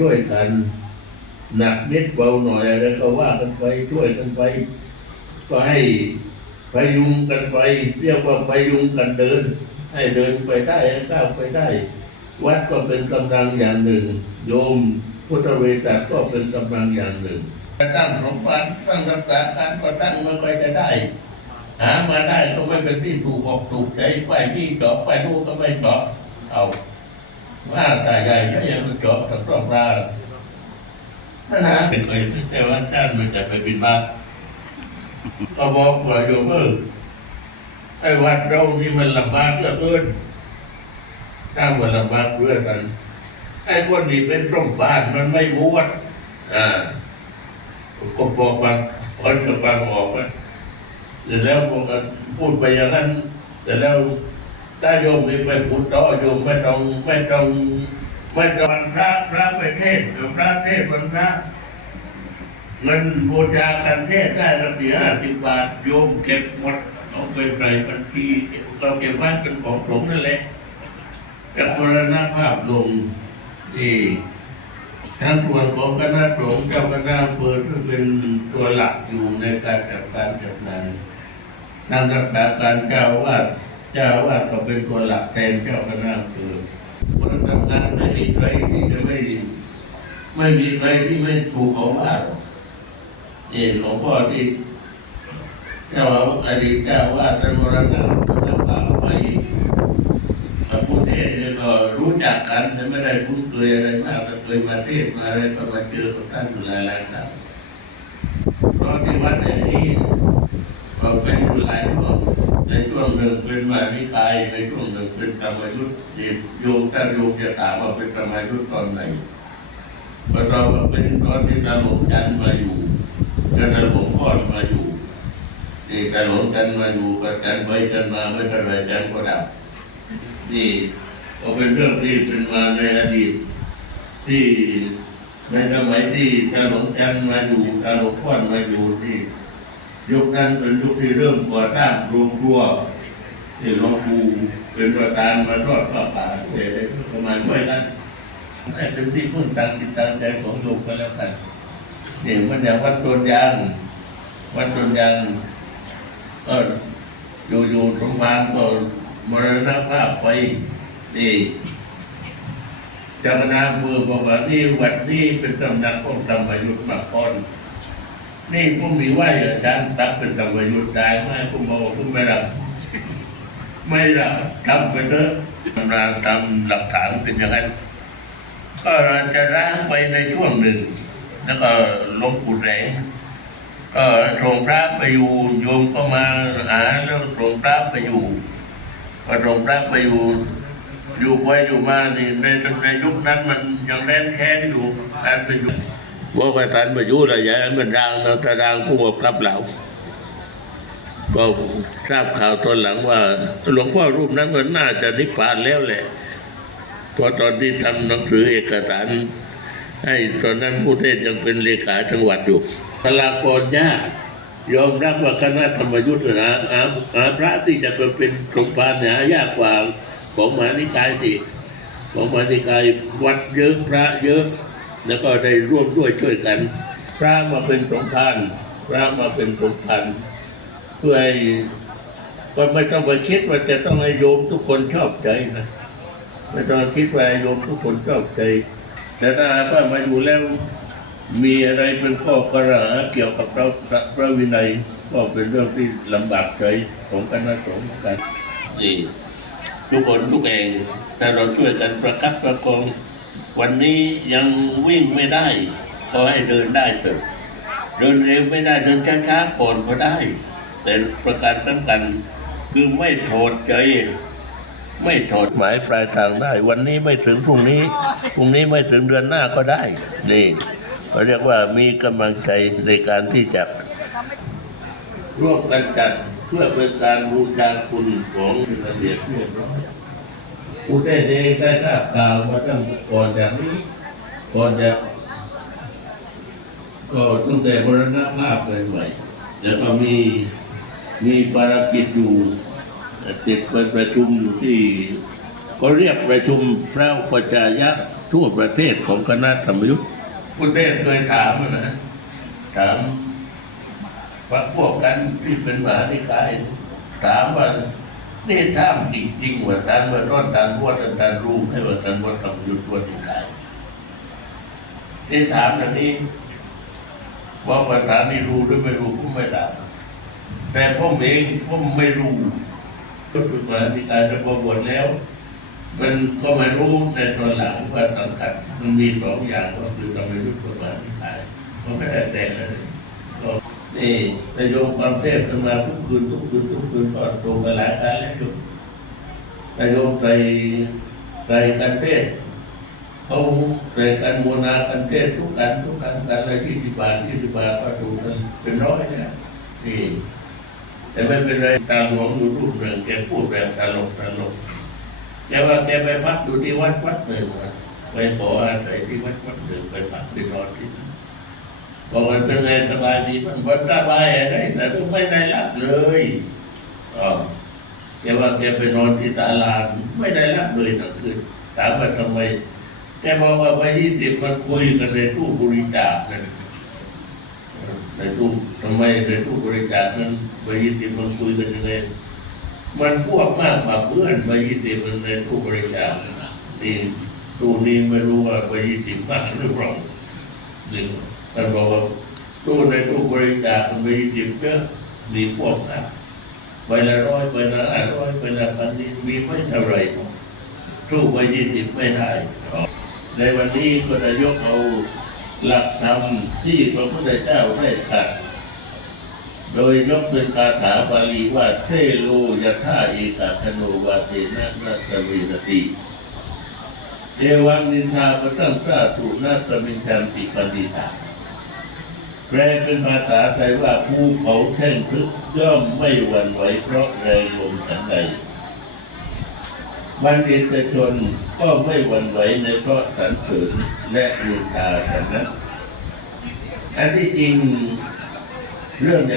ช่วยกันหนักนิดเบาหน่อยอะไรก็ว่ากันไปช่วยกันไป ก็ให้พยุงกันไป เรียกว่าพยุงกันเดิน ให้เดินไปได้ให้ก้าวไปได้ วัดก็เป็นกำลังอย่างหนึ่ง โยมพุทธเวสสัตก็เป็นกำลังอย่างหนึ่งจะตั้งสมบัติตั้งรักษาการก็ตั้งไม่ค่อยจะได้ หามาได้ก็ไม่เป็นที่ถูกอกถูกใจไปที่เจาะไปนู่นก็ไม่เจาะเอา ว่าตายใหญ่ก็ยังเจาะสักรอบรานั่นนะเป็นเคยแต่ว่าท่านมันจะไปบินบาตก็บอกว่าโยมเออไอ้วัดเรานี่มันลำบากเหลือเกินถ้ามันลำบากเรื่องกันไอ้คนนี้เป็นร่มบ้านมันไม่บวชอ่าก็บอกฟังขอจะฟังออกว่าเสร็จแล้วผมก็พูดไปอย่างนั้นแต่แล้ว ถ้าโยมนี่ไปพูดต่อโยมไม่ต้องไม่ต้องไม่ต้องวันพระพระไปเทศน์เดี๋ยวพระเทศน์วันพระเงินบูชาคันเทศได้ละสี่ห้าสิบบาทโยมเก็บหมดเอาไปใส่บัญชีเราเก็บไว้เป็นของสงฆ์นั่นแหละจากมรณภาพลงที่ทั้งส่วนของคณะสงฆ์เจ้าคณะอำเภอที่เป็นตัวหลักอยู่ในการจัดการจัดงานนางรักษาการเจ้าอาวาด เจ้าอาวาดก็เป็นตัวหลักแทนเจ้าคณะอำเภอคนทำงานไม่มีใครที่จะไม่ไม่มีใครที่ไม่ถูกเขาว่าหรอกนี่หลวงพ่อที่เจ้าอาวาสอดีตเจ้าอาวาท่านมรณะท่านพาไปพระพุทธเทศเนี่ยก็รู้จักกันแต่ไม่ได้คุ้นเคยอะไรมากแต่เคยมาเทศมาอะไรก็มาเจอกับท่านอยู่หลายๆครั้งเพราะที่วัดแห่งนี้ก็เป็นหลายช่วง ในช่วงหนึ่งเป็นมานิกายในช่วงหนึ่งเป็นธรรมยุทธ์ีโยมถ้าโยมจะถามว่าเป็นธรรมยุทธ์ตอนไหนเพราะเราเป็นตอนที่ตาหลงจันทร์มาอยู่แล้วตาหลงพ่อมาอยู่นี่ตาหลงจันทร์มาอยู่กับจันทร์ไปจันทร์มาไม่เท่าไรจันทร์ก็ดับนี่ก็เป็นเรื่องที่เป็นมาในอดีต ที่ในสมัยที่ตาหลงจันทร์มาอยู่ตาหลงพ่อมาอยู่ที่ ยุคนั้นเป็นยุคที่เริ่มก่อสร้างโรงครัวที่หลวงปู่เป็นประธานมาทอดผ้าป่าด้วยอะไรประมาณด้วยนั้นให้เป็นที่พึ่งทางจิตทางใจของโยมก็แล้วกันนี่มันอย่างวัดตัวยางวัดตัวยางก็อยู่อยู่ๆสมภารก็มรณภาพไปนี่จาคณะอำเภอบอกว่านี่วัดนี้เป็นตำหนักของธรรมยุทธ์มาก่อน นี่ผมมีไหวอาจารย์ตักเป็นตำรวยุทธได้ไหมผมบอกว่าผมไม่รับไม่รับทำไปเถอะตำราตามหลักฐานเป็นอย่างนั้นก็จะร้างไปในช่วงหนึ่ง แล้วก็ลงปู่แดงก็ส่งพระไปอยู่โยมก็มาหาแล้วส่งพระไปอยู่ก็ส่งพระไปอยู่อยู่ไปอยู่มานี่ในในยุคนั้นมันยังแน่นแค้นอยู่การไปอยู่ ว่าประธานประยุทธ์อะไรอย่างนั้นเป็นรางเราตารางผู้กำกับเราก็ทราบข่าวตอนหลังว่า หลวงพ่อรูปนั้นก็น่าจะนิพพานแล้วแหละเพราะตอนที่ทำหนังสือเอกสาร ให้ตอนนั้นผู้เทศยังเป็นเลขาจังหวัดอยู่พลากรยากยอมรับว่าคณะธรรมยุทธ์นะหาหาพระที่จะเป็นสมภารเนี่ยหายากกว่าของมหานิกายที่ของมหานิกายวัดเยอะพระเยอะ แล้วก็ได้ร่วมด้วยช่วยกันพระมาเป็นสงฆ์พันพระมาเป็นสงฆ์พันเพื่อให้ก็ไม่ต้องไปคิดว่าจะต้องให้โยมทุกคนชอบใจนะไม่ต้องคิดว่าโยมทุกคนชอบใจ แต่ถ้าหากว่ามาอยู่แล้วมีอะไรเป็นข้อกระหาเกี่ยวกับพระพระวินัย ก็เป็นเรื่องที่ลำบากใจของคณะสงฆ์เหมือนกันทุกคนทุกแห่งถ้าเราช่วยกันประคับประคอง วันนี้ยังวิ่งไม่ได้ ก็ให้เดินได้เถอะเดินเร็วไม่ได้เดินช้าๆก่อนก็ได้ แต่ประการสำคัญคือไม่ถอดใจ ไม่ถอดหมายปลายทางได้ วันนี้ไม่ถึงพรุ่งนี้พรุ่งนี้ไม่ถึงเดือนหน้าก็ได้นี่เขาเรียกว่ามีกำลังใจในการที่จะร่วมกันจัดเพื่อเป็นการบูชาคุณของระเบียบเรียบร้อย อุเทศเองได้ทราบข่าวมาตั้งก่อนจากนี้ก่อนจะก็ตั้งแต่บรณภาพเลยใหม่แล้วก็มีมีภารกิจอยู่ติดไปประชุมอยู่ที่ก็เรียกประชุมพระอุปจายะทั่วประเทศของคณะธรรมยุทธ์ผู้เทศเคยถามนะถามว่าพวกกันที่เป็นมหานิกายถามว่า นี่ถ้ามจริงๆว่าท่านว่าร้อนท่านวดท่านรู้ให้ว่าท่านวัดธรรมยุทธ์วัดนิกายนี่ถามอย่างนี้ ว่าประธานนี่รู้หรือไม่รู้ผมไม่ได้แต่ผมเองผมไม่รู้ก็เป็นมหานิกายแต่พอบวชแล้ว มันก็มารู้ในตอนหลังว่าสังกัดมันมีสองอย่างก็คือธรรมยุทธ์กับมหานิกายก็ไม่ได้แต่งอะไรก็ นี่นายโยมความเทศขึ้นมาทุกคืนทุกคืนทุกคืนก็ตรงกันหลายครั้งแล้วโยมนายโยมใส่ใส่กันเทศเขาใส่กันโมนากันเทศทุกกันทุกกันกันละยี่สิบบาทยี่สิบบาทก็ถูกันเป็นร้อยเนี่ยนี่แต่ไม่เป็นไรตามหลวงอยู่รูปหนึ่งแกพูดแบบตลกตลกแกว่าแกไปพักอยู่ที่วัดวัดหนึ่งนะไปขออาศัยที่วัดวัดหนึ่งไปพักไปนอนที่นั่น บอกว่าเป็นไงสบายดีมันบอกสบายอะไรแต่ก็ไม่ได้รับเลยอ๋อแกว่าแกไปนอนที่ตลาดไม่ได้รับเลยทั้งคืนถามว่าทำไมแกบอกว่าไปยี่สิบมันคุยกันในตู้บริจาคนั่นในตู้ทำไมในตู้บริจาคนั้นไปยี่สิบมันคุยกันยังไงมันพวกมากกว่าเพื่อนไปยี่สิบมันในตู้บริจาคนี่ตู้นี้ไม่รู้ว่าไปยี่สิบมากหรือเปล่านี่ท่านบอกว่าตู้ในตู้บริจาคมันไปยี่สิบเยอะมีพวกมากไปละร้อยไปละห้าร้อยไปละพันนี่มีไม่เท่าไรหรอกตู้ไปยี่สิบไม่ได้ ในวันนี้ก็จะยกเอาหลักธรรมที่พระพุทธเจ้าได้ตรัสโดยยกเป็นคาถาบาลีว่าเทโลยะท่าเอกาธโนวาเทนะนัสวินติเอวังนินทาประสังสาตุนัสมินชันติปณิตา แปลเป็นภาษาไทยว่าภูเขาแท่งทึกย่อมไม่หวั่นไหวเพราะแรงลมฉันใดบัณฑิตชนก็ไม่หวั่นไหวในเพราะสรรเสริญและลูกตาฉันนั้นอันที่จริงเรื่องอย่าง